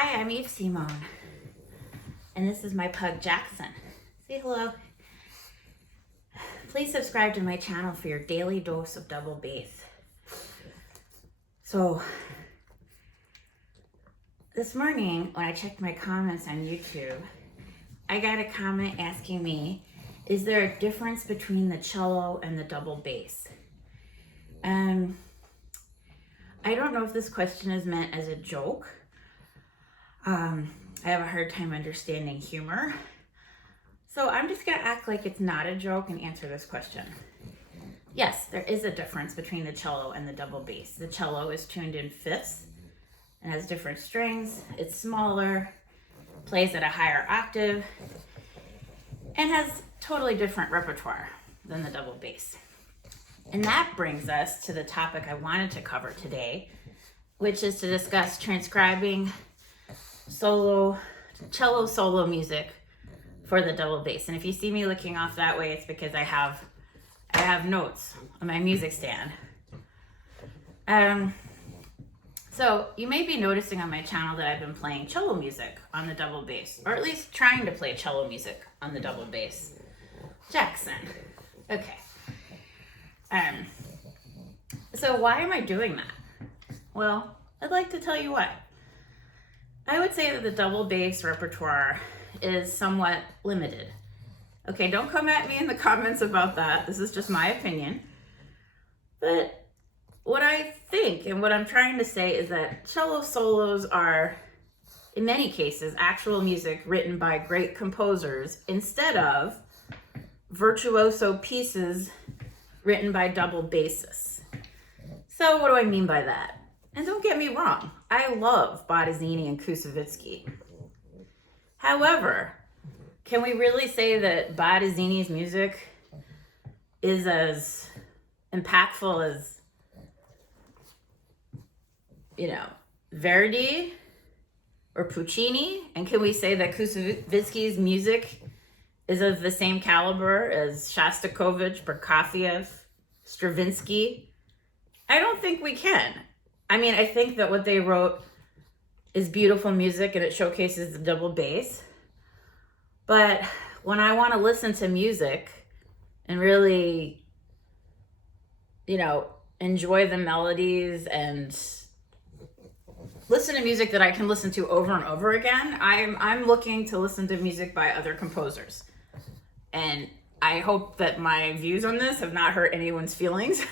Hi, I'm Eve Simone, and this is my pug Jackson. Say hello. Please subscribe to my channel for your daily dose of double bass. So, this morning when I checked my comments on YouTube, I got a comment asking me, is there a difference between the cello and the double bass? I don't know if this question is meant as a joke. I have a hard time understanding humor. So I'm just gonna act like it's not a joke and answer this question. Yes, there is a difference between the cello and the double bass. The cello is tuned in fifths and has different strings. It's smaller, plays at a higher octave, and has totally different repertoire than the double bass. And that brings us to the topic I wanted to cover today, which is to discuss transcribing cello solo music for the double bass. And if you see me looking off that way, it's because I have notes on my music stand. So you may be noticing on my channel that I've been playing cello music on the double bass, or at least trying to play cello music on the double bass. Jackson. Okay. So why am I doing that? Well, I'd like to tell you why. I would say that the double bass repertoire is somewhat limited. Okay, don't come at me in the comments about that. This is just my opinion. But what I think and what I'm trying to say is that cello solos are, in many cases, actual music written by great composers instead of virtuoso pieces written by double bassists. So what do I mean by that? And don't get me wrong, I love Bottesini and Kusevitsky. However, can we really say that Bottesini's music is as impactful as, Verdi or Puccini? And can we say that Kusevitsky's music is of the same caliber as Shostakovich, Prokofiev, Stravinsky? I don't think we can. I mean, I think that what they wrote is beautiful music and it showcases the double bass. But when I want to listen to music and really, enjoy the melodies and listen to music that I can listen to over and over again, I'm looking to listen to music by other composers. And I hope that my views on this have not hurt anyone's feelings.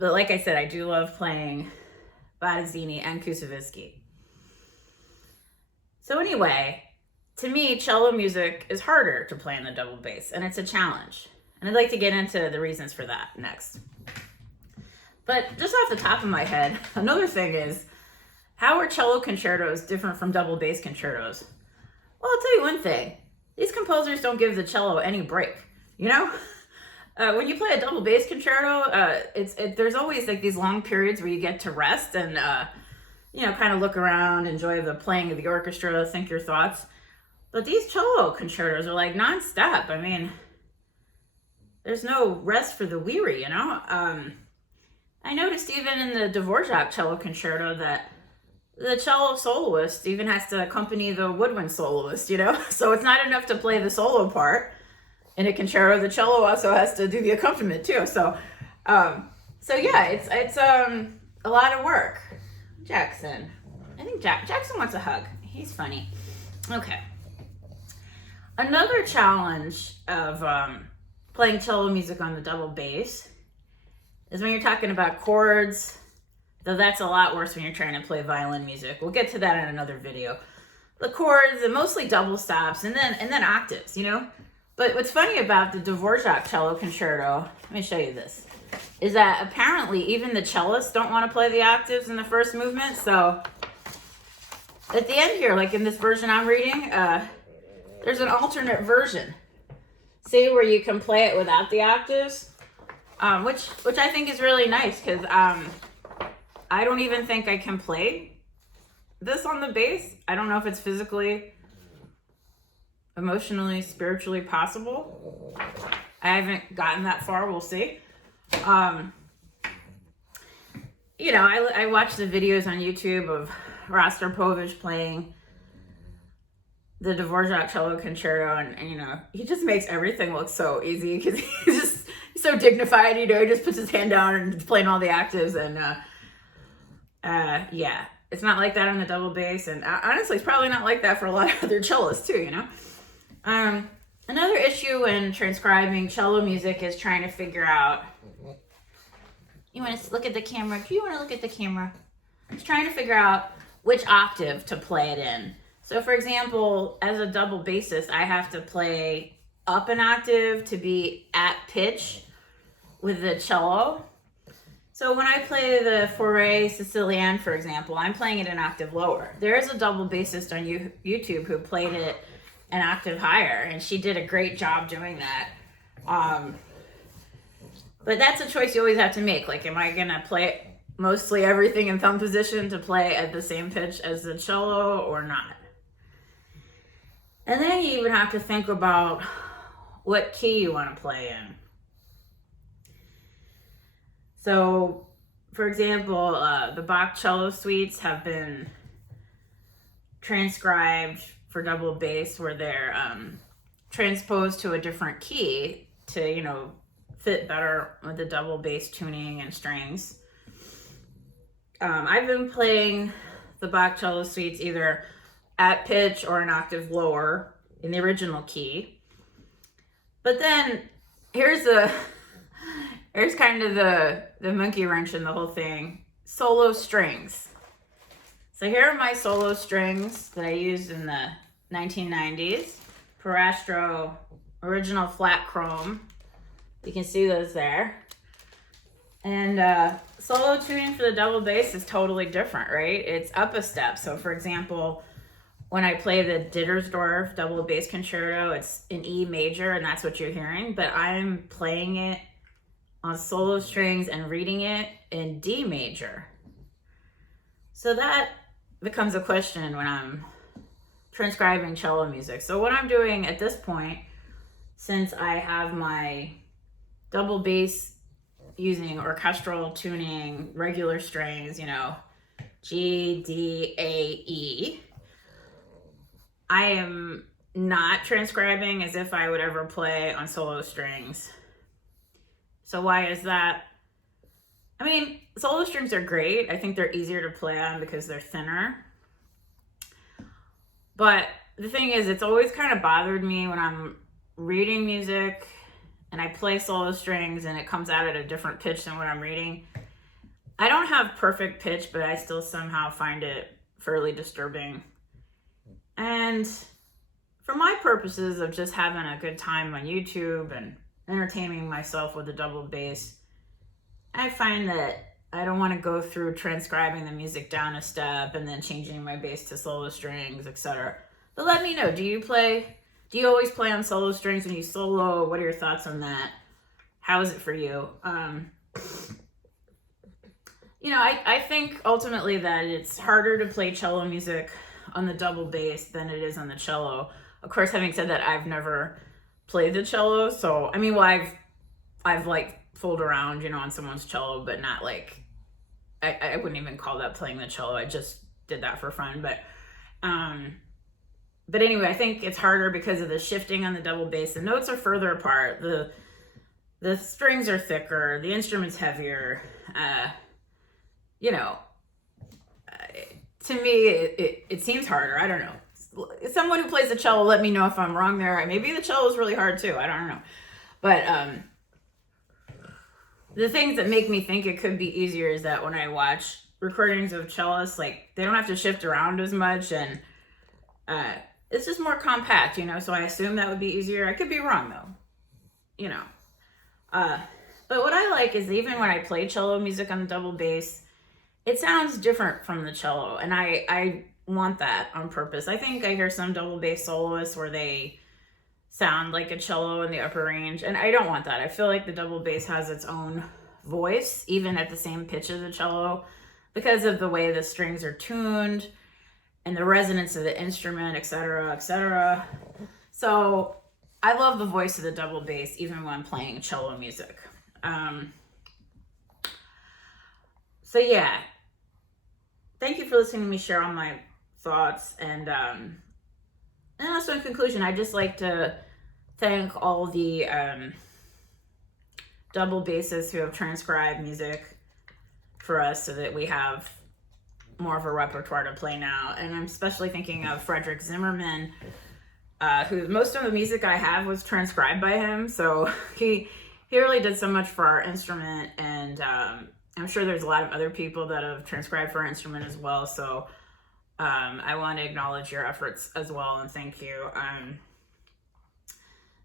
But like I said, I do love playing Bottesini and Kusevitsky. So anyway, to me, cello music is harder to play on the double bass, and it's a challenge. And I'd like to get into the reasons for that next. But just off the top of my head, another thing is, how are cello concertos different from double bass concertos? Well, I'll tell you one thing. These composers don't give the cello any break, when you play a double bass concerto, there's always like these long periods where you get to rest and, kind of look around, enjoy the playing of the orchestra, think your thoughts. But these cello concertos are like nonstop. I mean, there's no rest for the weary, I noticed even in the Dvořák cello concerto that the cello soloist even has to accompany the woodwind soloist, So it's not enough to play the solo part. In a concerto, the cello also has to do the accompaniment too. So yeah, it's a lot of work. Jackson, I think Jackson wants a hug. He's funny. Okay. Another challenge of playing cello music on the double bass is when you're talking about chords. Though that's a lot worse when you're trying to play violin music. We'll get to that in another video. The chords and mostly double stops and then octaves, But what's funny about the Dvořák cello concerto, let me show you this, is that apparently even the cellists don't want to play the octaves in the first movement. So at the end here, like in this version I'm reading, there's an alternate version. See, where you can play it without the octaves, which I think is really nice because I don't even think I can play this on the bass. I don't know if it's physically, emotionally, spiritually possible. I haven't gotten that far. We'll see. I watch the videos on YouTube of Rostropovich playing the Dvořák cello concerto, and you know, he just makes everything look so easy because he's so dignified. You know, he just puts his hand down and is playing all the octaves, and yeah, it's not like that on the double bass, and honestly, it's probably not like that for a lot of other cellists too. You know, another issue when transcribing cello music is trying to figure out. You want to look at the camera? Do you want to look at the camera? It's trying to figure out which octave to play it in. So for example, as a double bassist, I have to play up an octave to be at pitch with the cello. So when I play the Faure Sicilienne, for example, I'm playing it an octave lower. There is a double bassist on YouTube who played it an octave higher, and she did a great job doing that. But that's a choice you always have to make. Like, am I gonna play mostly everything in thumb position to play at the same pitch as the cello or not? And then you even have to think about what key you want to play in. So, for example, the Bach cello suites have been transcribed for double bass where they're transposed to a different key to, you know, fit better with the double bass tuning and strings. I've been playing the Bach cello suites either at pitch or an octave lower in the original key. But then here's kind of the monkey wrench in the whole thing. Solo strings. So here are my solo strings that I used in the 1990s. Parastro original flat chrome. You can see those there. And solo tuning for the double bass is totally different, right? It's up a step. So for example, when I play the Dittersdorf double bass concerto, it's in E major, and that's what you're hearing, but I'm playing it on solo strings and reading it in D major. So that becomes a question when I'm transcribing cello music. So what I'm doing at this point, since I have my double bass using orchestral tuning, regular strings, you know, G, D, A, E, I am not transcribing as if I would ever play on solo strings. So why is that? I mean, solo strings are great. I think they're easier to play on because they're thinner. But the thing is, it's always kind of bothered me when I'm reading music and I play solo strings and it comes out at a different pitch than what I'm reading. I don't have perfect pitch, but I still somehow find it fairly disturbing. And for my purposes of just having a good time on YouTube and entertaining myself with the double bass, I find that I don't want to go through transcribing the music down a step and then changing my bass to solo strings, etc. But let me know, do you always play on solo strings when you solo? What are your thoughts on that? How is it for you? You know, I think ultimately that it's harder to play cello music on the double bass than it is on the cello. Of course, having said that, I've never played the cello, so I mean, well, I've like fooled around, you know, on someone's cello, but not like I wouldn't even call that playing the cello. I just did that for fun. But anyway, I think it's harder because of the shifting on the double bass. The notes are further apart. The strings are thicker. The instrument's heavier. You know, to me, it seems harder. I don't know. Someone who plays the cello, let me know if I'm wrong there. Maybe the cello is really hard too. I don't know. But the things that make me think it could be easier is that when I watch recordings of cellists, like, they don't have to shift around as much, and it's just more compact, you know, so I assume that would be easier. I could be wrong though, you know. But what I like is even when I play cello music on the double bass, it sounds different from the cello, and I want that on purpose. I think I hear some double bass soloists where they sound like a cello in the upper range, and I don't want that. I feel like the double bass has its own voice, even at the same pitch as the cello, because of the way the strings are tuned and the resonance of the instrument, etc., etc. So I love the voice of the double bass even when I'm playing cello music. So yeah, thank you for listening to me share all my thoughts. And also in conclusion, I'd just like to thank all the double bassists who have transcribed music for us so that we have more of a repertoire to play now. And I'm especially thinking of Frederick Zimmerman, who most of the music I have was transcribed by him. So he really did so much for our instrument, and I'm sure there's a lot of other people that have transcribed for our instrument as well. So I want to acknowledge your efforts as well, and thank you.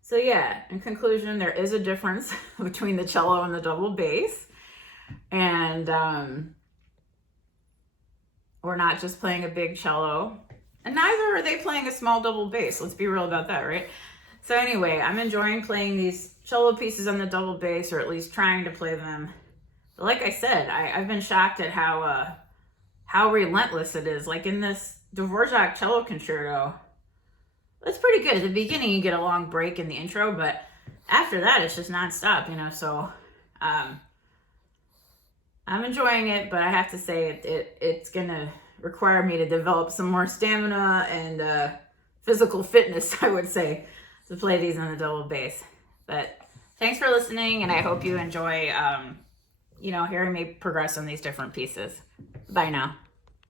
So yeah, in conclusion, there is a difference between the cello and the double bass, and we're not just playing a big cello, and neither are they playing a small double bass. Let's be real about that, right? So anyway, I'm enjoying playing these cello pieces on the double bass, or at least trying to play them. But like I said, I've been shocked at how relentless it is. Like in this Dvořák cello concerto, it's pretty good. At the beginning, you get a long break in the intro, but after that, it's just nonstop, you know. So I'm enjoying it, but I have to say it's gonna require me to develop some more stamina and physical fitness, I would say, to play these on the double bass. But thanks for listening, and I hope you enjoy, hearing me progress on these different pieces. Bye now.